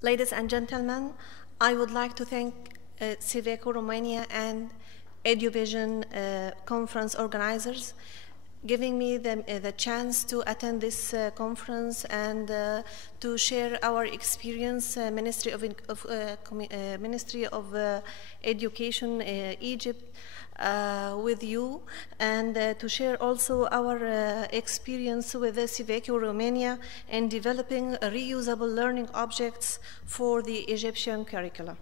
Ladies and gentlemen, I would like to thank Civeco Romania and eduVision conference organizers giving me the chance to attend this conference and to share our experience, Ministry of Education, Egypt, with you, and to share also our experience with the Civeco Romania in developing reusable learning objects for the Egyptian curricula.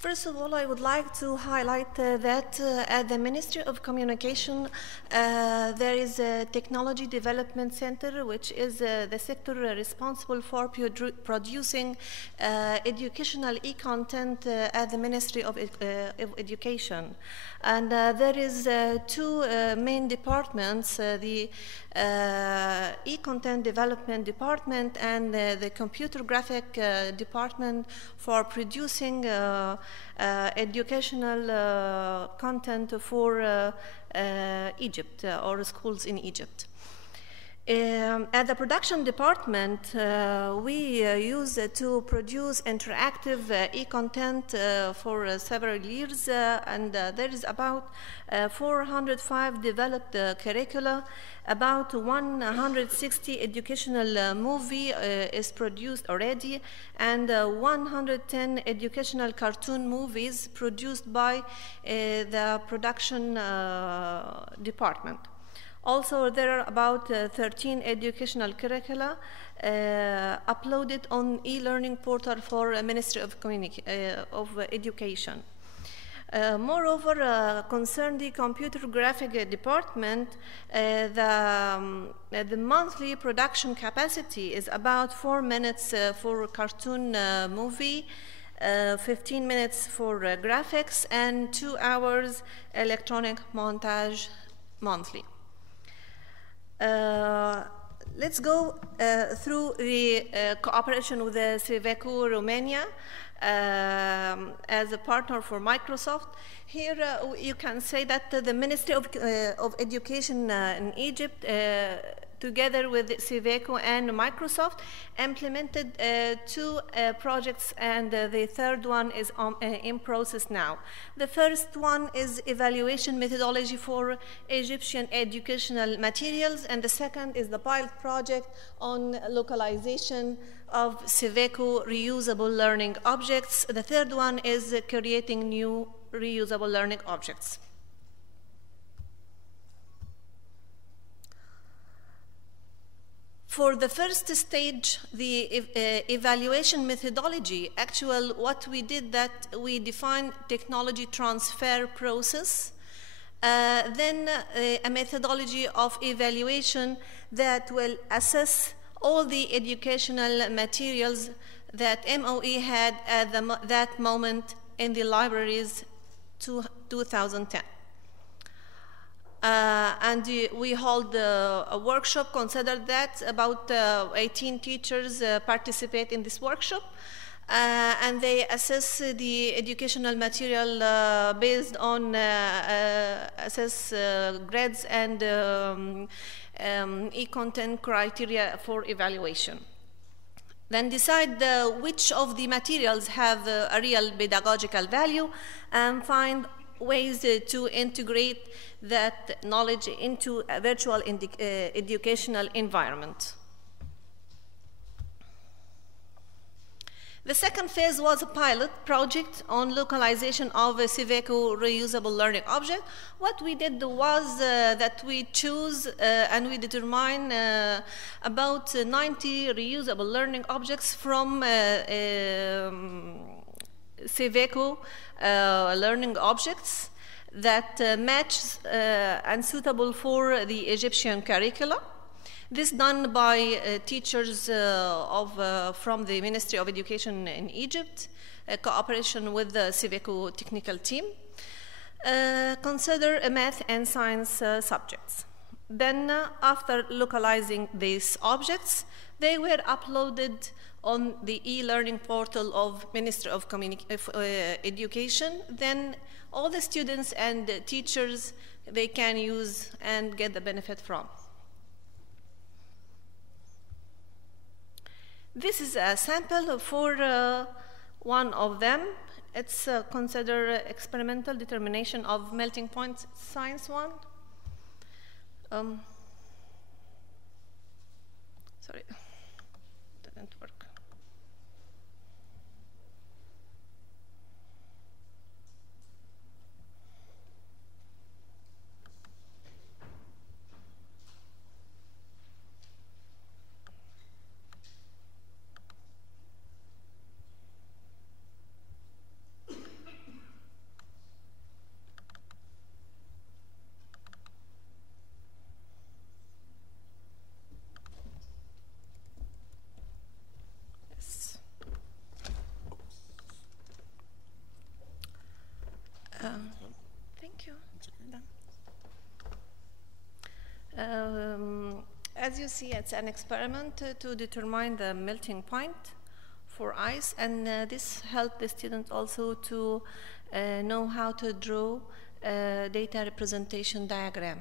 First of all, I would like to highlight that at the Ministry of Communication, there is a Technology Development Center, which is the sector responsible for producing educational e-content at the Ministry of Education. And there is two main departments, the e-content development department and the computer graphic department for producing educational content for Egypt or schools in Egypt. At the production department, we use to produce interactive e-content for several years, and there is about 405 developed curricula. About 160 educational movie is produced already, and 110 educational cartoon movies produced by the production department. Also, there are about 13 educational curricula uploaded on e-learning portal for Ministry of Education. Moreover, concern the computer graphic department, the monthly production capacity is about 4 minutes for cartoon movie, 15 minutes for graphics, and 2 hours electronic montage monthly. Let's go through the cooperation with the Civeco Romania as a partner for Microsoft. Here you can say that the Ministry of Education in Egypt, together with Civeco and Microsoft, implemented 2 projects, and the third one is in process now. The first one is evaluation methodology for Egyptian educational materials, and the second is the pilot project on localization of Civeco reusable learning objects. The third one is creating new reusable learning objects. For the first stage, the evaluation methodology, what we did that we defined technology transfer process, then a methodology of evaluation that will assess all the educational materials that MOE had at that moment in the libraries to 2010. And we hold a workshop. Consider that about 18 teachers participate in this workshop, and they assess the educational material based on assess grades and e-content criteria for evaluation. Then decide which of the materials have a real pedagogical value, and find ways to integrate that knowledge into a virtual educational environment. The second phase was a pilot project on localization of a Civeco reusable learning object. What we did was that we choose and we determine about 90 reusable learning objects from Civeco learning objects that match and suitable for the Egyptian curricula. This done by teachers from the Ministry of Education in Egypt, cooperation with the Civeco technical team. Consider math and science subjects. Then, after localizing these objects, they were uploaded on the e-learning portal of Ministry of Education, then all the students and the teachers, they can use and get the benefit from. This is a sample for one of them. It's considered experimental determination of melting point science one. Sorry, didn't work. Thank you. As you see, it's an experiment to determine the melting point for ice, and this helped the students also to know how to draw a data representation diagram.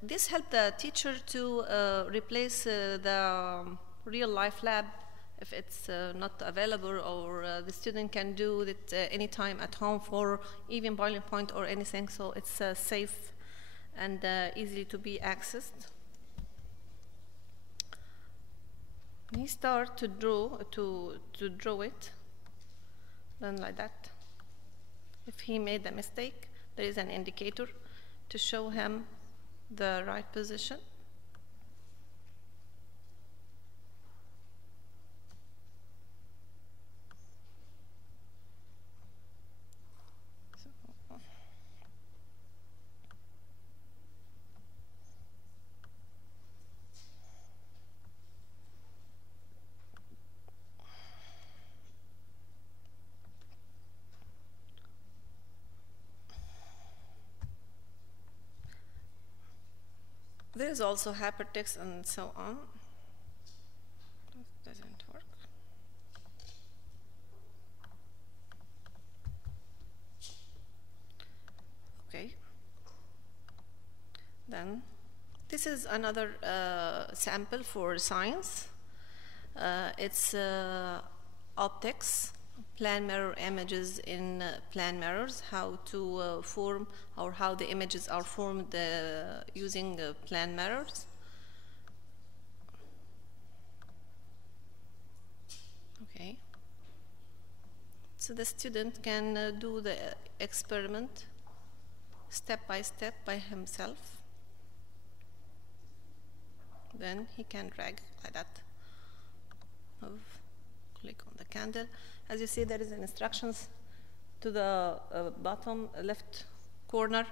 This helped the teacher to replace the real-life lab if it's not available, or the student can do it anytime at home for even boiling point or anything, so it's safe and easy to be accessed. He start to draw it, then like that. If he made a mistake, there is an indicator to show him the right position. There's also hypertext and so on. That doesn't work. Okay. Then this is another sample for science. It's optics, plan mirror images in plan mirrors, how to form or how the images are formed using plan mirrors. Okay. So the student can do the experiment step by step by himself. Then he can drag like that. Move, click on the candle. As you see, there is instructions to the bottom left corner.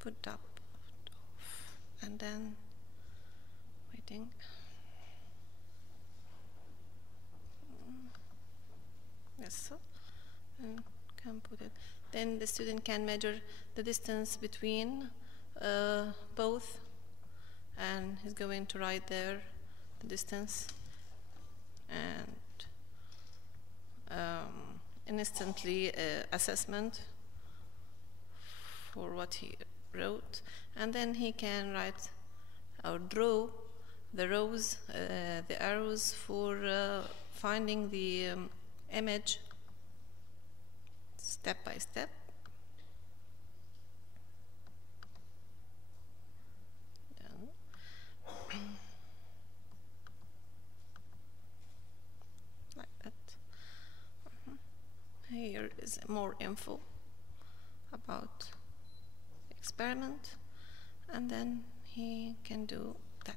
Put up, off, and then waiting. Yes, so, and can put it. Then the student can measure the distance between both, and he's going to write there the distance, and instantly assessment for what he wrote, and then he can write or draw the rows, the arrows for finding the image step by step. Like that. Here is more info about the experiment, and then he can do that.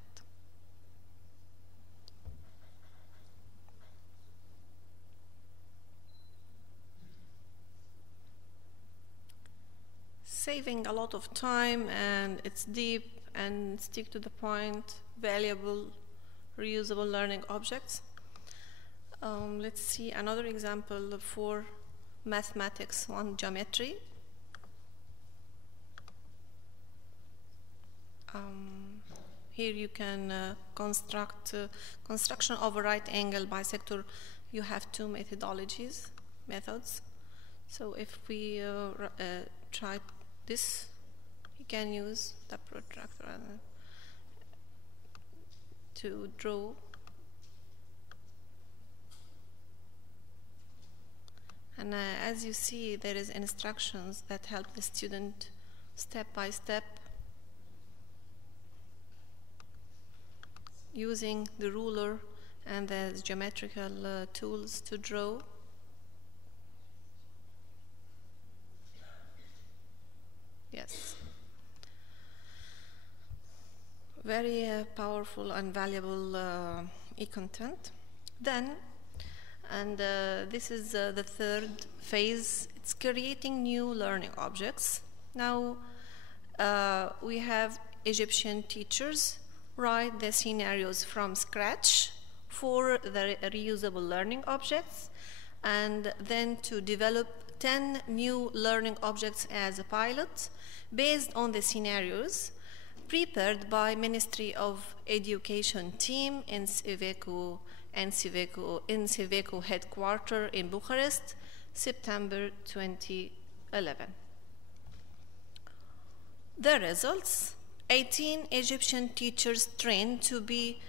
Saving a lot of time, and it's deep and stick to the point, valuable, reusable learning objects. Let's see another example for mathematics 1 geometry. Here you can construct construction of a right angle bisector. You have two methods. So if we try this, you can use the protractor to draw. And as you see, there is instructions that help the student step by step using the ruler and the geometrical tools to draw. Yes. Very powerful and valuable e-content. Then, and this is the third phase, it's creating new learning objects. Now, we have Egyptian teachers write the scenarios from scratch for the reusable learning objects, and then to develop 10 new learning objects as a pilot based on the scenarios prepared by Ministry of Education team in Iveco headquarters in Bucharest, September 2011. The results: 18 Egyptian teachers trained to be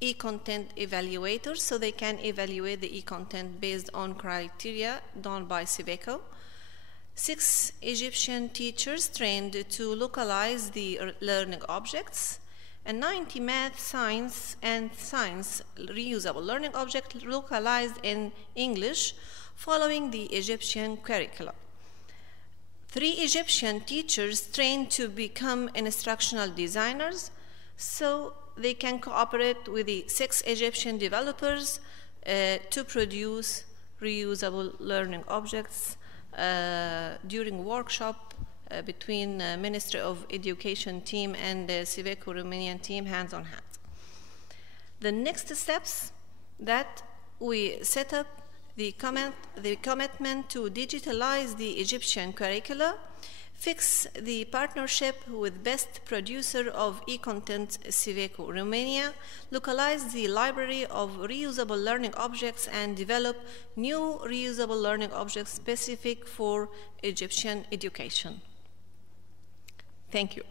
e-content evaluators, so they can evaluate the e-content based on criteria done by Iveco. 6 Egyptian teachers trained to localize the learning objects, and 90 math, science, and science reusable learning objects localized in English following the Egyptian curriculum. 3 Egyptian teachers trained to become instructional designers, so they can cooperate with the 6 Egyptian developers to produce reusable learning objects during workshop between Ministry of Education team and the Iveco Romanian team, hands on hand. The next steps that we set up the commitment to digitalize the Egyptian curricula, fix the partnership with best producer of e-content Iveco Romania, localize the library of reusable learning objects, and develop new reusable learning objects specific for Egyptian education. Thank you.